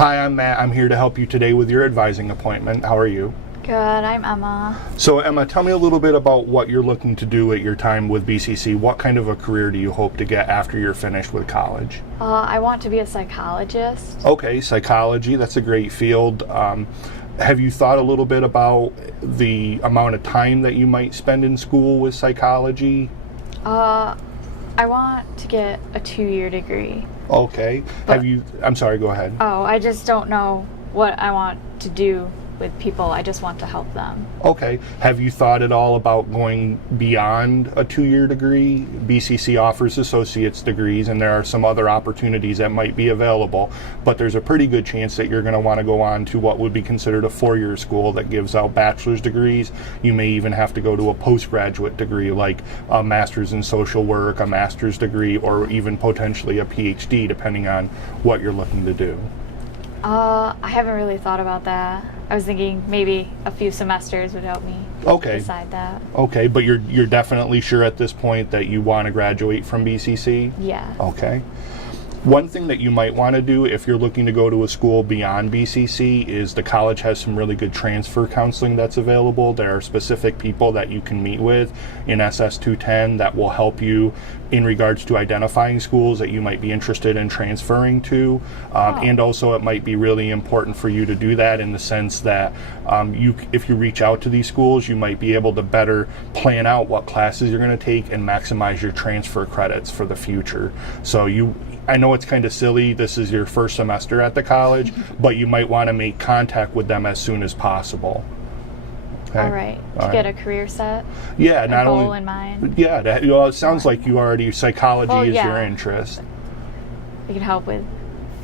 Hi, I'm Matt. I'm here to help you today with your advising appointment. How are you? Good, I'm Emma. So Emma, tell me a little bit about what you're looking to do at your time with BCC. What kind of a career do you hope to get after you're finished with college? I want to be a psychologist. Okay, psychology, that's a great field. Have you thought a little bit about the amount of time that you might spend in school with psychology? I want to get a 2-year degree. Okay. I'm sorry, go ahead. Oh, I just don't know what I want to do with people. I just want to help them. Okay. Have you thought at all about going beyond a 2-year degree? BCC offers associate's degrees, and there are some other opportunities that might be available, but there's a pretty good chance that you're going to want to go on to what would be considered a 4-year school that gives out bachelor's degrees. You may even have to go to a postgraduate degree like a master's in social work, a master's degree, or even potentially a PhD, depending on what you're looking to do. I haven't really thought about that. I was thinking maybe a few semesters would help me decide that. Okay, but you're definitely sure at this point that you want to graduate from BCC? Yeah. Okay. One thing that you might want to do if you're looking to go to a school beyond BCC is the college has some really good transfer counseling that's available. There are specific people that you can meet with in SS 210 that will help you in regards to identifying schools that you might be interested in transferring to. And also it might be really important for you to do that in the sense that if you reach out to these schools, you might be able to better plan out what classes you're going to take and maximize your transfer credits for the future. So I know it's kind of silly, this is your first semester at the college, but you might want to make contact with them as soon as possible. Okay? All right. To get a career set? Yeah, not only goal in mind? Yeah, it sounds like psychology is your interest. You can help with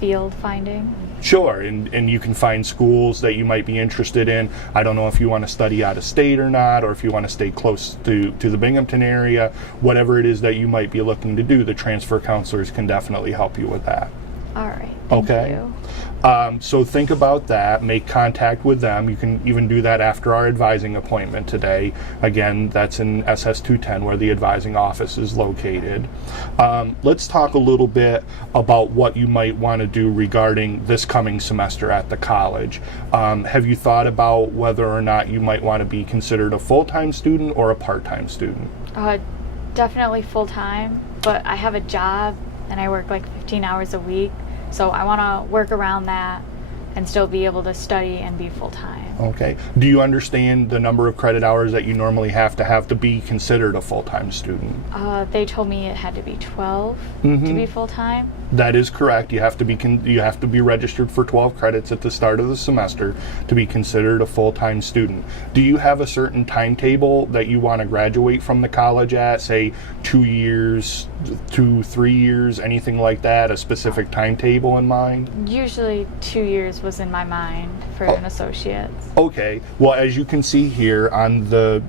field finding? Sure, and you can find schools that you might be interested in. I don't know if you want to study out of state or not, or if you want to stay close to the Binghamton area. Whatever it is that you might be looking to do, the transfer counselors can definitely help you with that. All right. Thank you. So think about that. Make contact with them. You can even do that after our advising appointment today. Again, that's in SS 210 where the advising office is located. Let's talk a little bit about what you might want to do regarding this coming semester at the college. Have you thought about whether or not you might want to be considered a full-time student or a part-time student? Definitely full-time, but I have a job and I work like 15 hours a week. So I want to work around that and still be able to study and be full-time. Okay. Do you understand the number of credit hours that you normally have to be considered a full-time student? They told me it had to be 12 to be full-time. That is correct. You have to be registered for 12 credits at the start of the semester to be considered a full-time student. Do you have a certain timetable that you want to graduate from the college at, say 2 years, 3 years, anything like that, a specific timetable in mind? Usually 2 years was in my mind for an associate's. Okay. Well, as you can see here on the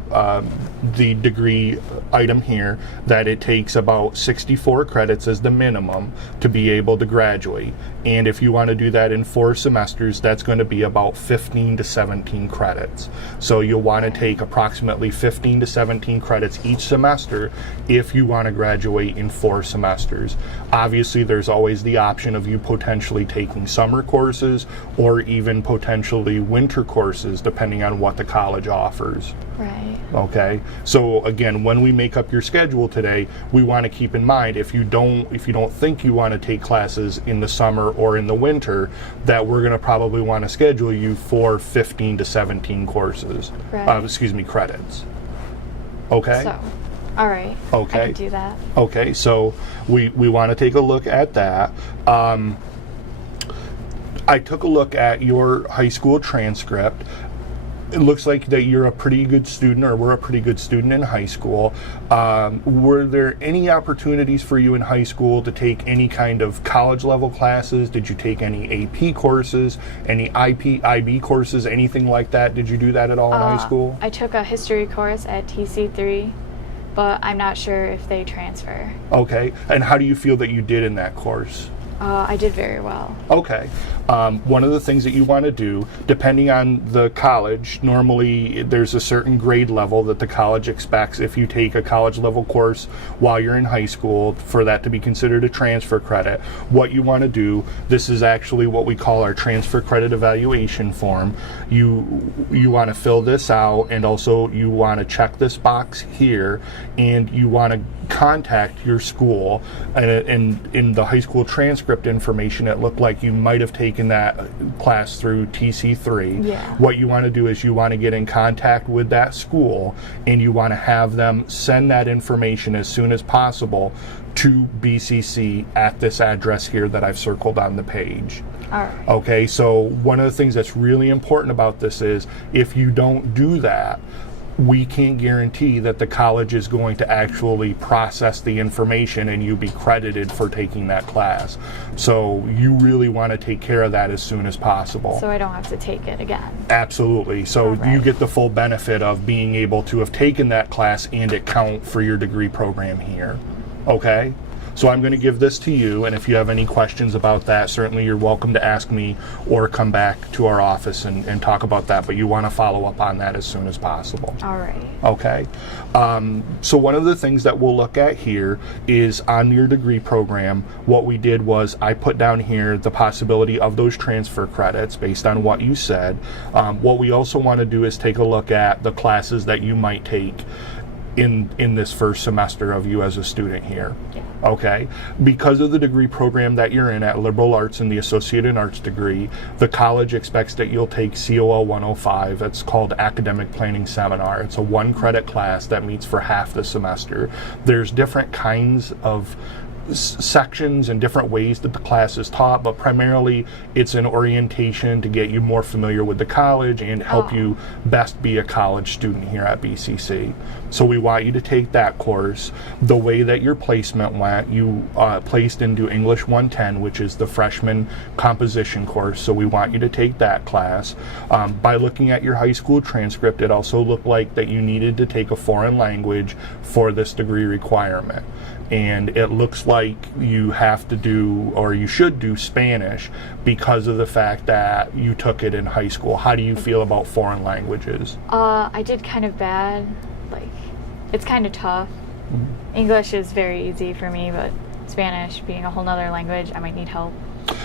degree item here, that it takes about 64 credits as the minimum to be able to graduate. And if you want to do that in 4 semesters, that's going to be about 15 to 17 credits. So you'll want to take approximately 15 to 17 credits each semester if you want to graduate in 4 semesters. Obviously, there's always the option of you potentially taking summer courses or even potentially winter courses, depending on what the college offers. Right. Okay. So again, when we make up your schedule today, we want to keep in mind if you don't think you want to take classes in the summer or in the winter, that we're going to probably want to schedule you for 15 to 17 courses. Right. Credits. Okay. So, all right. Okay. I can do that. Okay. So we want to take a look at that. I took a look at your high school transcript. It looks like that you're a pretty good student, or were a pretty good student in high school. Were there any opportunities for you in high school to take any kind of college level classes? Did you take any AP courses, any IB courses, anything like that? Did you do that at all in high school? I took a history course at TC3, but I'm not sure if they transfer. Okay. And how do you feel that you did in that course? I did very well. Okay. One of the things that you want to do, depending on the college, normally there's a certain grade level that the college expects if you take a college level course while you're in high school for that to be considered a transfer credit. What you want to do, this is actually what we call our transfer credit evaluation form. You want to fill this out, and also you want to check this box here, and you want to contact your school. And in the high school transcript information, it looked like you might have taken that class through TC3. Yeah. What you want to do is you want to get in contact with that school, and you want to have them send that information as soon as possible to BCC at this address here that I've circled on the page. All right. Okay, so one of the things that's really important about this is if you don't do that, we can't guarantee that the college is going to actually process the information and you be credited for taking that class. So you really want to take care of that as soon as possible. So I don't have to take it again. Absolutely. So All right. you get the full benefit of being able to have taken that class and it count for your degree program here. Okay? So I'm going to give this to you, and if you have any questions about that, certainly you're welcome to ask me or come back to our office and talk about that, but you want to follow up on that as soon as possible. All right. Okay. So one of the things that we'll look at here is on your degree program, what we did was I put down here the possibility of those transfer credits based on what you said. What we also want to do is take a look at the classes that you might take in this first semester of you as a student here. Yeah. Okay, because of the degree program that you're in at Liberal Arts and the Associate in Arts degree, the college expects that you'll take COL 105. It's called Academic Planning Seminar. It's a 1-credit class that meets for half the semester. There's different kinds of sections and different ways that the class is taught, but primarily it's an orientation to get you more familiar with the college and help you best be a college student here at BCC. So we want you to take that course. The way that your placement went, you placed into English 110, which is the freshman composition course, so we want you to take that class. By looking at your high school transcript, it also looked like that you needed to take a foreign language for this degree requirement. And it looks like you have to do, or you should do, Spanish because of the fact that you took it in high school. How do you feel about foreign languages? I did kind of bad. Like, it's kind of tough. English is very easy for me, but Spanish being a whole nother language, I might need help.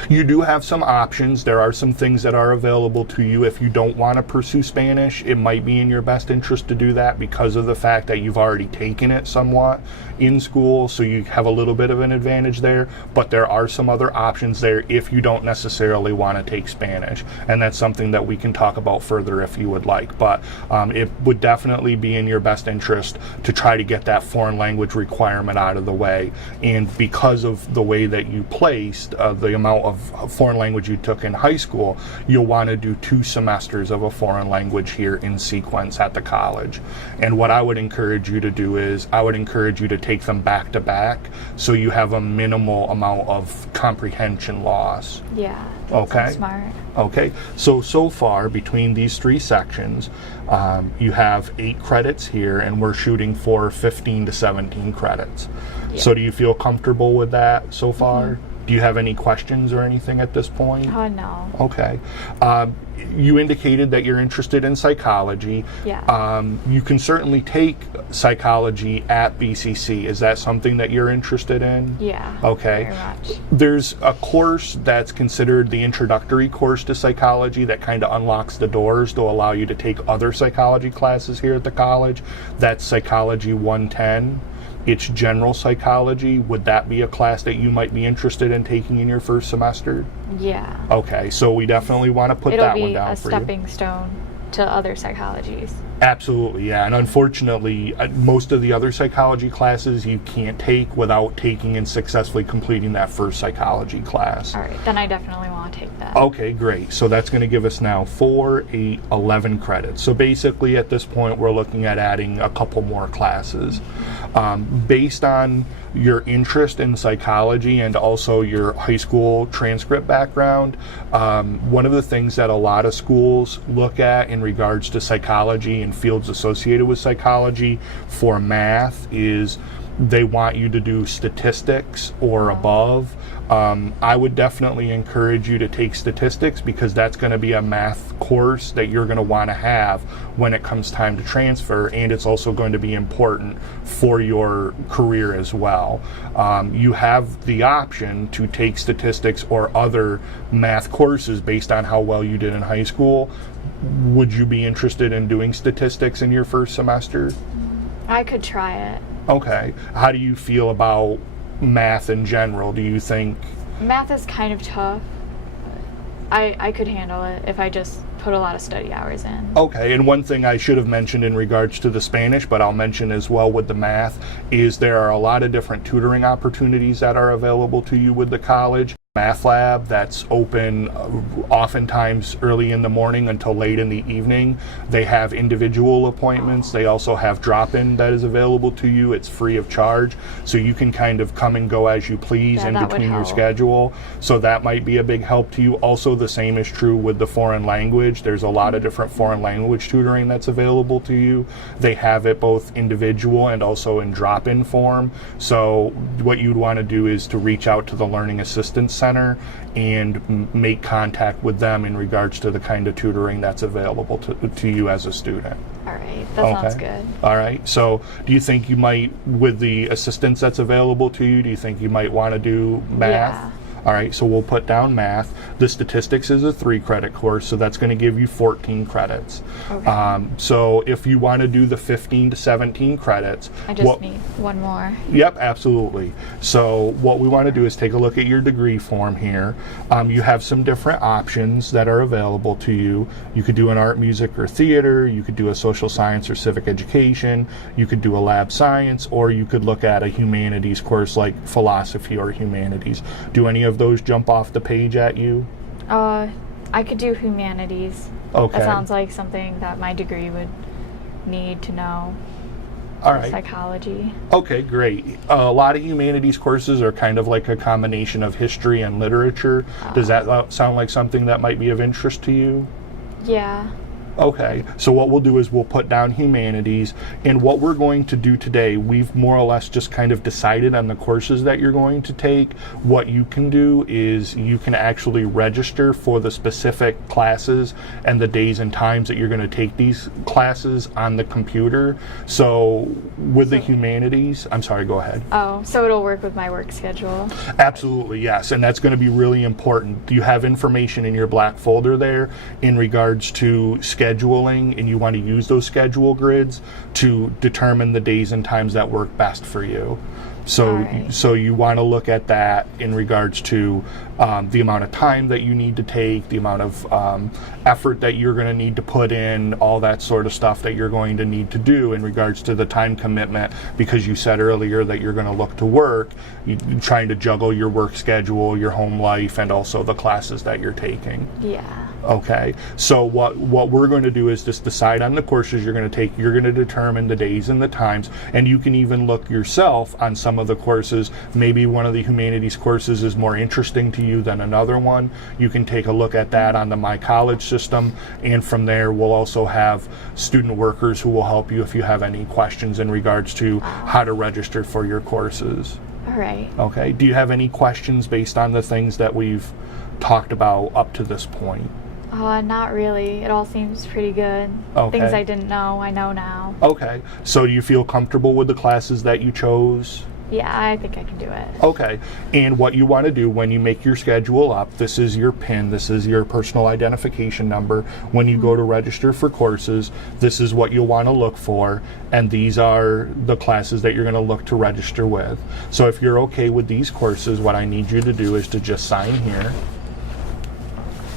You do have some options. There are some things that are available to you. If you don't want to pursue Spanish, it might be in your best interest to do that because of the fact that you've already taken it somewhat in school, so you have a little bit of an advantage there. But there are some other options there if you don't necessarily want to take Spanish, and that's something that we can talk about further if you would like. But it would definitely be in your best interest to try to get that foreign language requirement out of the way. And because of the way that you placed, the amount of foreign language you took in high school, you'll want to do 2 semesters of a foreign language here in sequence at the college. And what I would encourage you to do is I would encourage you to take them back to back so you have a minimal amount of comprehension loss. Yeah. That Okay. sounds smart. Okay, so far between these 3 sections, you have 8 credits here, and we're shooting for 15 to 17 credits. Yeah. So do you feel comfortable with that so far? Do you have any questions or anything at this point? Oh, no. Okay. You indicated that you're interested in psychology. Yeah. You can certainly take psychology at BCC. Is that something that you're interested in? Yeah. Okay. Very much. There's a course that's considered the introductory course to psychology that kind of unlocks the doors to allow you to take other psychology classes here at the college. That's Psychology 110. It's general psychology. Would that be a class that you might be interested in taking in your first semester? Yeah. Okay, so we definitely want to put It'll that one be down a for you. stepping stone to other psychologies. Absolutely, yeah. And unfortunately, most of the other psychology classes you can't take without taking and successfully completing that first psychology class. All right, then I definitely want to take that. Okay, great. So that's going to give us now 4, 8, 11 credits. So basically at this point we're looking at adding a couple more classes. Based on your interest in psychology and also your high school transcript background, one of the things that a lot of schools look at in regards to psychology and fields associated with psychology for math is they want you to do statistics or Oh. above. I would definitely encourage you to take statistics because that's going to be a math course that you're going to want to have when it comes time to transfer, and it's also going to be important for your career as well. You have the option to take statistics or other math courses based on how well you did in high school. Would you be interested in doing statistics in your first semester? I could try it. Okay. How do you feel about math in general? Do you think... Math is kind of tough. I could handle it if I just put a lot of study hours in. Okay, and one thing I should have mentioned in regards to the Spanish, but I'll mention as well with the math, is there are a lot of different tutoring opportunities that are available to you with the college. Math lab that's open oftentimes early in the morning until late in the evening. They have individual appointments. They also have drop-in that is available to you. It's free of charge, so you can kind of come and go as you please in that would between your help. schedule. So that might be a big help to you. Also, the same is true with the foreign language. There's a lot of different foreign language tutoring that's available to you. They have it both individual and also in drop-in form. So what you'd want to do is to reach out to the Learning Assistance Center and make contact with them in regards to the kind of tutoring that's available to you as a student. All right, that sounds good. All right, so do you think you might, with the assistance that's available to you, do you think you might want to do math? Yeah. All right, so we'll put down math. The statistics is a 3-credit course, so that's going to give you 14 credits. Okay. So if you want to do the 15 to 17 credits, I just need one more. Yep, absolutely. So what we want to do is take a look at your degree form here. You have some different options that are available to you. You could do an art, music, or theater. You could do a social science or civic education. You could do a lab science, or you could look at a humanities course like philosophy or humanities. Do any of those jump off the page at you? I could do humanities. Okay. That sounds like something that my degree would need to know. All right. Psychology. Okay, great. A lot of humanities courses are kind of like a combination of history and literature. Does that sound like something that might be of interest to you? Yeah. Okay, so what we'll do is we'll put down humanities, and what we're going to do today, we've more or less just kind of decided on the courses that you're going to take. What you can do is you can actually register for the specific classes and the days and times that you're going to take these classes on the computer. So with the humanities, I'm sorry, go ahead. Oh, so it'll work with my work schedule. Absolutely, yes, and that's going to be really important. You have information in your black folder there in regards to scheduling, and you want to use those schedule grids to determine the days and times that work best for you. So, Right. so you want to look at that in regards to the amount of time that you need to take, the amount of effort that you're going to need to put in, all that sort of stuff that you're going to need to do in regards to the time commitment, because you said earlier that you're going to look to work, you're trying to juggle your work schedule, your home life, and also the classes that you're taking. Yeah. Okay, so what we're going to do is just decide on the courses you're going to take. You're going to determine the days and the times, and you can even look yourself on some of the courses. Maybe one of the humanities courses is more interesting to you than another one. You can take a look at that on the My College system, and from there we'll also have student workers who will help you if you have any questions in regards to how to register for your courses. All right. Okay, do you have any questions based on the things that we've talked about up to this point? Not really. It all seems pretty good. Okay. Things I didn't know, I know now. Okay, so do you feel comfortable with the classes that you chose? Yeah, I think I can do it. Okay, and what you want to do when you make your schedule up, this is your PIN, this is your personal identification number. When you go to register for courses, this is what you'll want to look for, and these are the classes that you're going to look to register with. So if you're okay with these courses, what I need you to do is to just sign here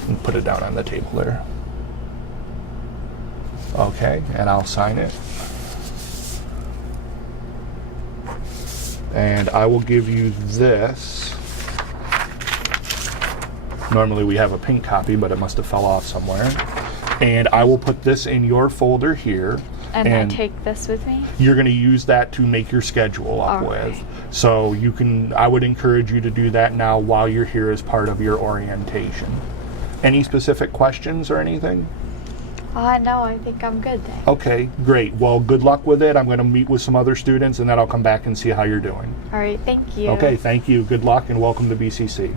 and put it down on the table there. Okay, and I'll sign it. And I will give you this. Normally we have a pink copy, but it must have fell off somewhere. And I will put this in your folder here. And I take this with me? You're going to use that to make your schedule up Okay. with. So you can, I would encourage you to do that now while you're here as part of your orientation. Any specific questions or anything? No, I think I'm good, thanks. Okay, great. Well, good luck with it. I'm going to meet with some other students, and then I'll come back and see how you're doing. All right, thank you. Okay, thank you. Good luck, and welcome to BCC.